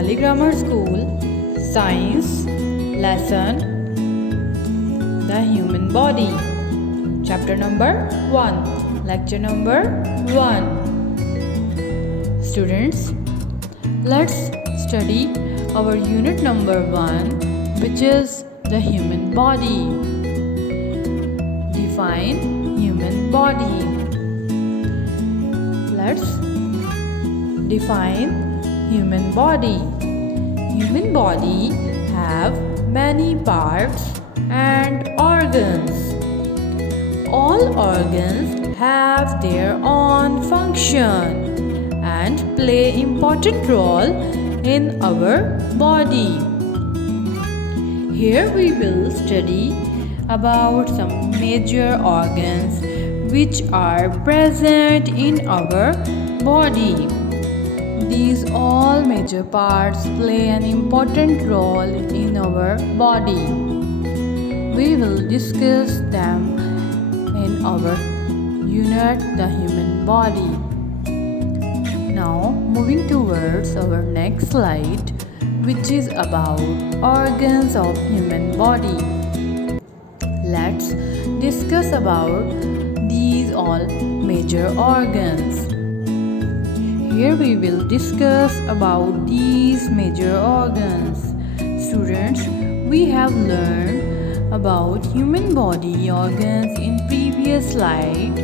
Abdali Grammar School Science Lesson The Human Body. Chapter number 1. Lecture number 1. Students, let's study our unit number 1, which is the human body. Define human body. Let's define human body. Human body have many parts and organs. All organs have their own function and play important role in our body. Here we will study about some major organs which are present in our body. These all major parts play an important role in our body. We will discuss them in our unit, the human body. Now, moving towards our next slide, which is about organs of human body. Let's discuss about these all major organs. Here we will discuss about these major organs. Students, we have learned about human body organs in previous slide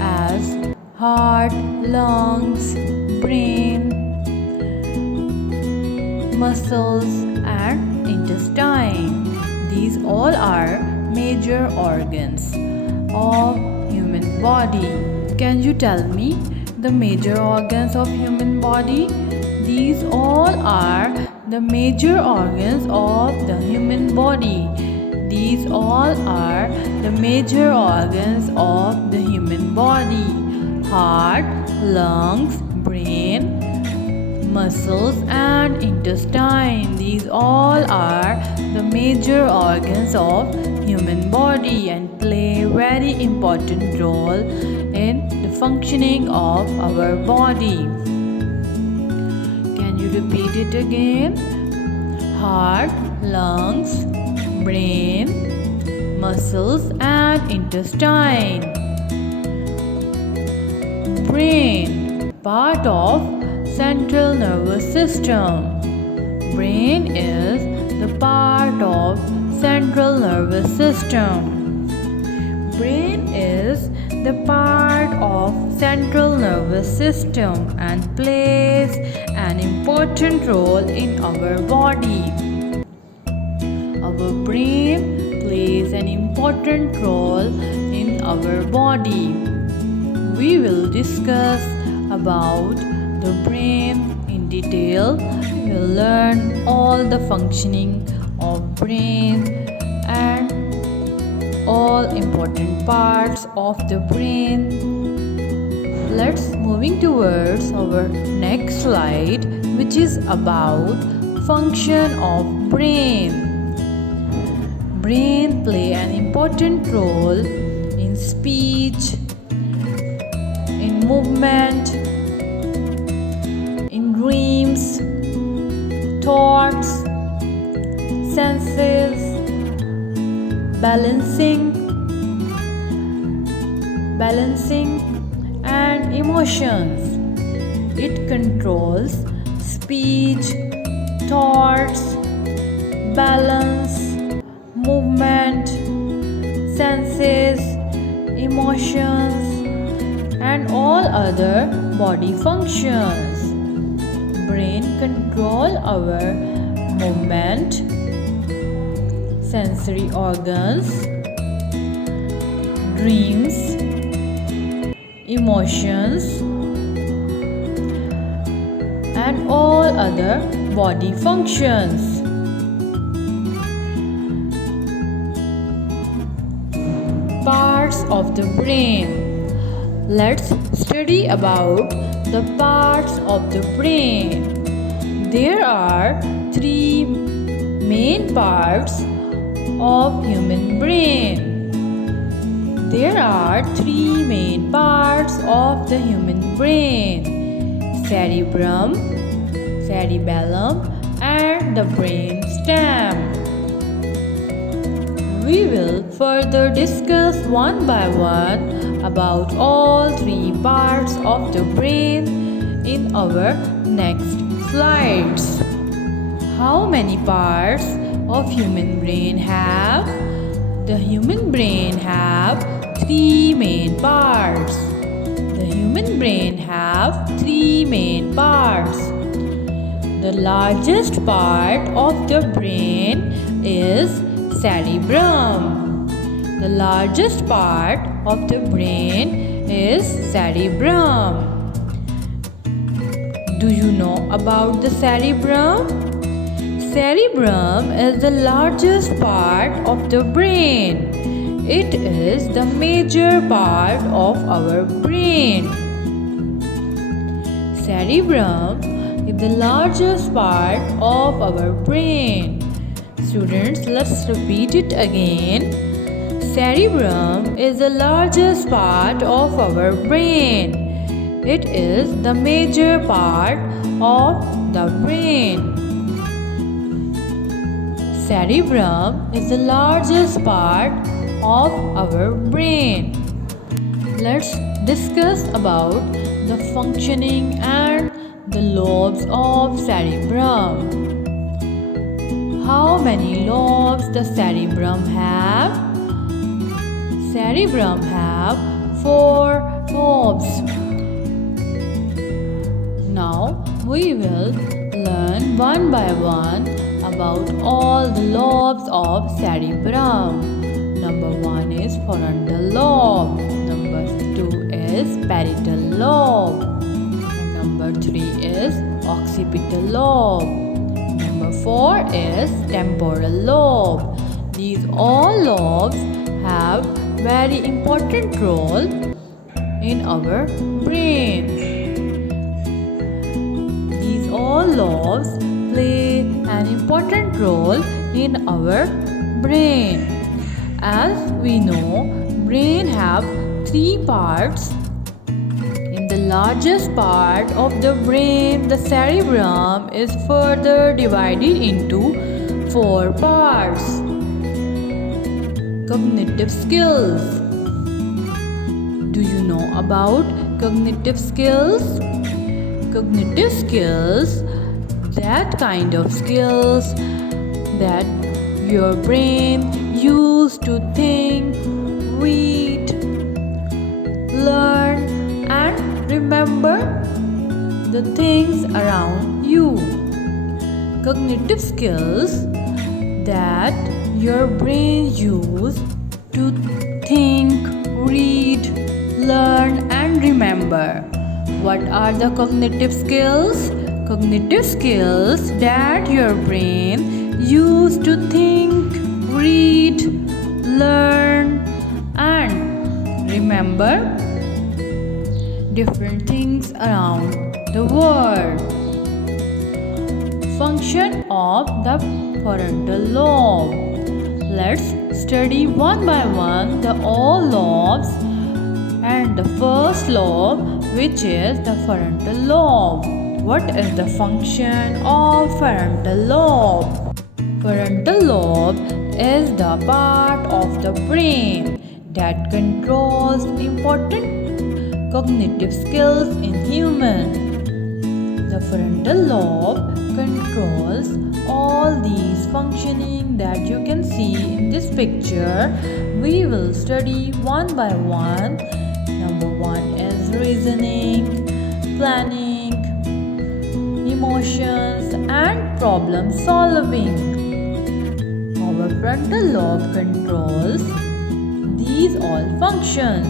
as heart, lungs, brain, muscles and intestine. These all are major organs of human body. Can you tell me the major organs of human body? These all are the major organs of the human body. These all are the major organs of the human body. Heart, lungs, brain, muscles and intestine. These all are the major organs of human body and play very important role in the functioning of our body. Can you repeat it again? Heart, lungs, brain, muscles and intestine. Brain, part of central nervous system. Brain is the part of central nervous system. Brain is the part of central nervous system and plays an important role in our body. Our brain plays an important role in our body. We will discuss about the brain in detail. We will learn all the functioning of brain and all important parts of the brain. Let's moving towards our next slide, which is about function of brain. Brain play an important role in speech, in movement, in dreams, thoughts, senses, balancing and emotions. It controls speech, thoughts, balance, movement, senses, emotions and all other body functions. Brain control our movement, sensory organs, dreams, emotions and all other body functions. Parts of the brain. Let's study about the parts of the brain. There are 3 main parts of human brain. There are 3 main parts of the human brain: cerebrum, cerebellum, and the brain stem. We will further discuss one by one about all three parts of the brain in our next slides. How many parts of human brain have? The human brain have three main parts. The human brain have three main parts. The largest part of the brain is cerebrum. The largest part of the brain is cerebrum. Do you know about the cerebrum? Cerebrum is the largest part of the brain. It is the major part of our brain. Cerebrum is the largest part of our brain. Students, let's repeat it again. Cerebrum is the largest part of our brain. It is the major part of the brain. Cerebrum is the largest part of our brain. Let's discuss about the functioning and the lobes of cerebrum. How many lobes does cerebrum have? Cerebrum have 4 lobes. Now we will learn one by one about all the lobes of cerebrum. Number 1 is frontal lobe. Number 2 is parietal lobe. And number 3 is occipital lobe. Number 4 is temporal lobe. These all lobes have very important role in our brain. These all lobes play an important role in our brain. As we know, brain have 3 parts. In the largest part of the brain, the cerebrum is further divided into 4 parts. Cognitive skills. Do you know about cognitive skills? Cognitive skills, that kind of skills that your brain use to think, read, learn and remember the things around you. Cognitive skills that your brain use to think, read, learn and remember. What are the cognitive skills? Cognitive skills that your brain use to think, read, learn and remember different things around the world. Function of the frontal lobe. Let's study one by one the all lobes and the first lobe, which is the frontal lobe. What is the function of frontal lobe? Frontal lobe is the part of the brain that controls important cognitive skills in humans. The frontal lobe controls all these functioning that you can see in this picture. We will study one by one. Number 1 is reasoning, planning, emotions and problem solving. Our frontal lobe controls these all functions.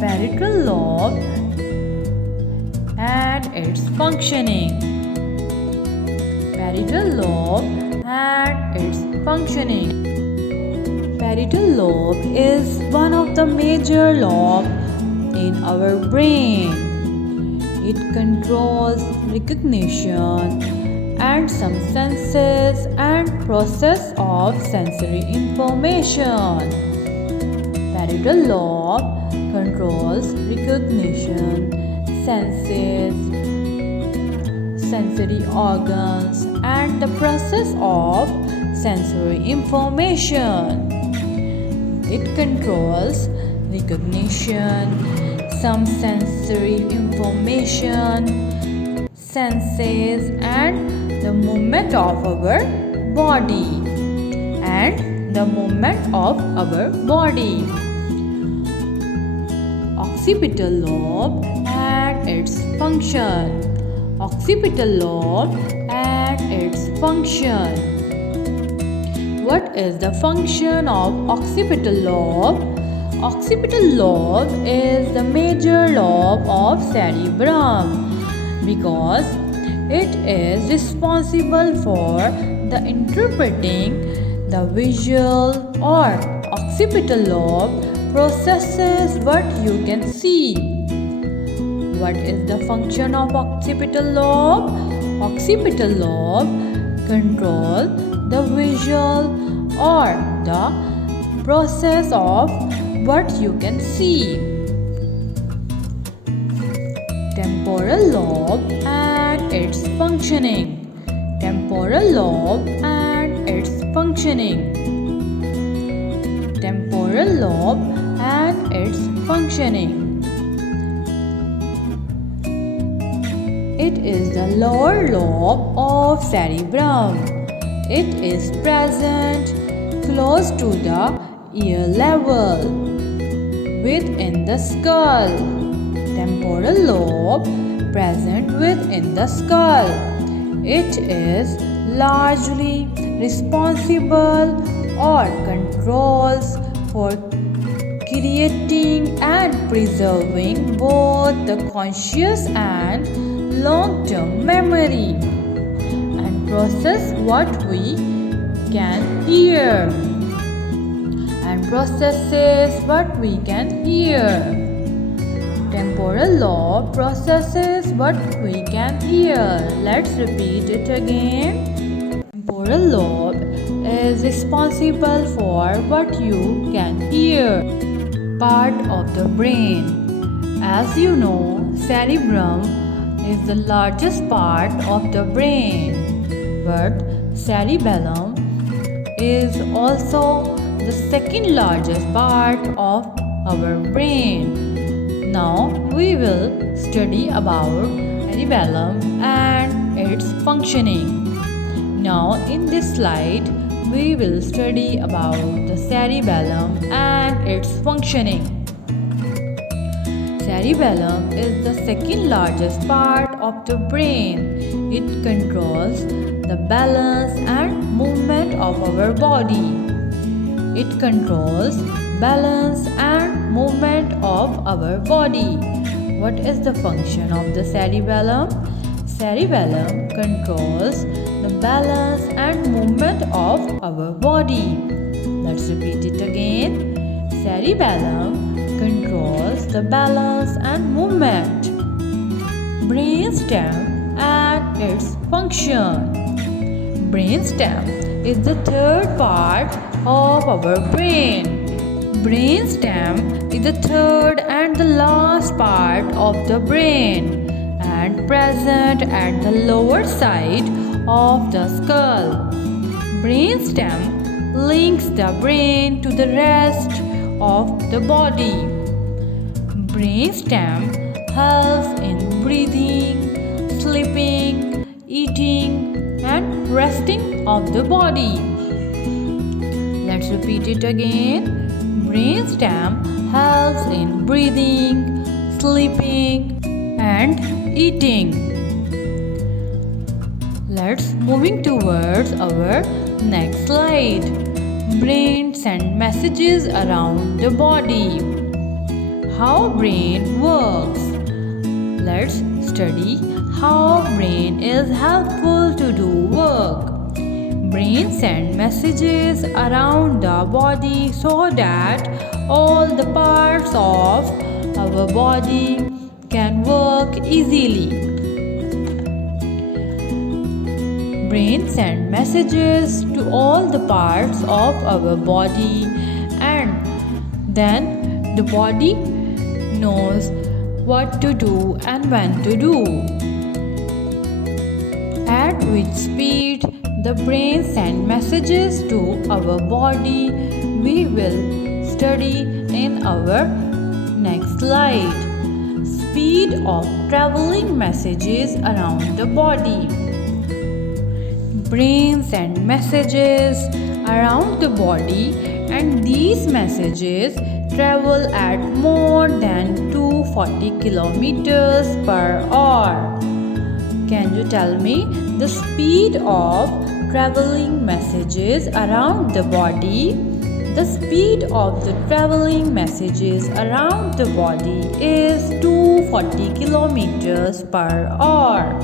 Parietal lobe and its functioning. Parietal lobe and its functioning. Parietal lobe is one of the major lobes in our brain. It controls recognition and some senses and process of sensory information. Parietal lobe controls recognition, senses, sensory organs and the process of sensory information. It controls recognition, some sensory information, senses, and the movement of our body. Occipital lobe and its function. Occipital lobe and its function. What is the function of occipital lobe? Occipital lobe is the major lobe of cerebrum because it is responsible for the interpreting the visual or occipital lobe processes what you can see. What is the function of occipital lobe? Occipital lobe control the visual or the process of what you can see. Temporal lobe and its functioning. Temporal lobe and its functioning. Temporal lobe and its functioning. It is the lower lobe of cerebrum. It is present close to the ear level within the skull. Temporal lobe present within the skull. It is largely responsible or controls for creating and preserving both the conscious and long-term memory and process what we can hear and processes what we can hear. Temporal lobe processes what we can hear. Let's repeat it again. Temporal lobe is responsible for what you can hear. Part of the brain. As you know, cerebrum is the largest part of the brain, but cerebellum is also the second largest part of our brain. Now we will study about cerebellum and its functioning. Now in this slide we will study about the cerebellum and its functioning. Cerebellum is the second largest part of the brain. It controls the balance and movement of our body. It controls balance and movement of our body. What is the function of the cerebellum? Cerebellum controls the balance and movement of our body. Let's repeat it again. Cerebellum controls the balance and movement. Brainstem and its function. Brainstem is the third part of our brain. Brainstem is the third and the last part of the brain and present at the lower side of the skull. Brainstem links the brain to the rest of the body. Brainstem helps in breathing, sleeping, eating, and resting of the body. Let's repeat it again. Brainstem helps in breathing, sleeping, and eating. Let's moving towards our next slide. Brain sends messages around the body. How brain works. Let's study how brain is helpful to do work. Brain sends messages around the body so that all the parts of our body can work easily. Brain sends messages to all the parts of our body and then the body knows what to do and when to do. At which speed the brain sends messages to our body, we will study in our next slide. Speed of traveling messages around the body. Brain sends messages around the body, and these messages travel at more than 240 kilometers per hour. Can you tell me the speed of traveling messages around the body? The speed of the traveling messages around the body is 240 kilometers per hour.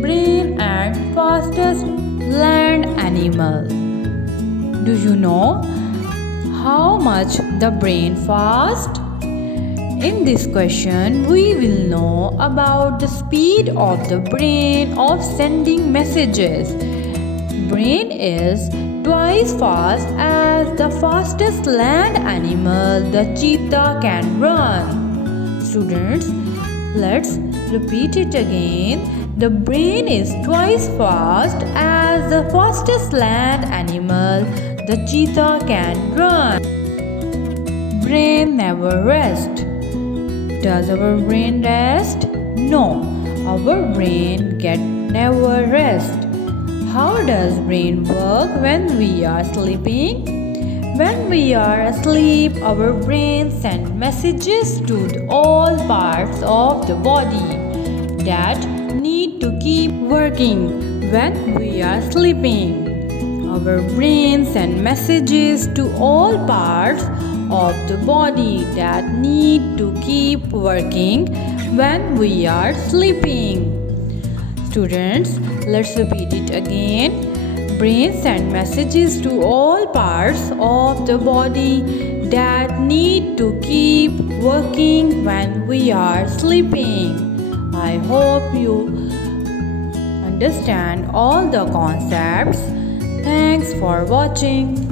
Brain and fastest land animal. Do you know how much the brain fast? In this question, we will know about the speed of the brain of sending messages. Brain is twice fast as the fastest land animal, the cheetah, can run. Students, let's repeat it again. The brain is twice fast as the fastest land animal, the cheetah, can run. Brain never rests. Does our brain rest? No, our brain never rest. How does brain work when we are sleeping? When we are asleep, our brain sends messages to all parts of the body that need to keep working when we are sleeping. Our brain sends messages to all parts of the body that need to keep working when we are sleeping. Students, let's repeat it again. Brain sends messages to all parts of the body that need to keep working when we are sleeping. I hope you understand all the concepts. Thanks for watching.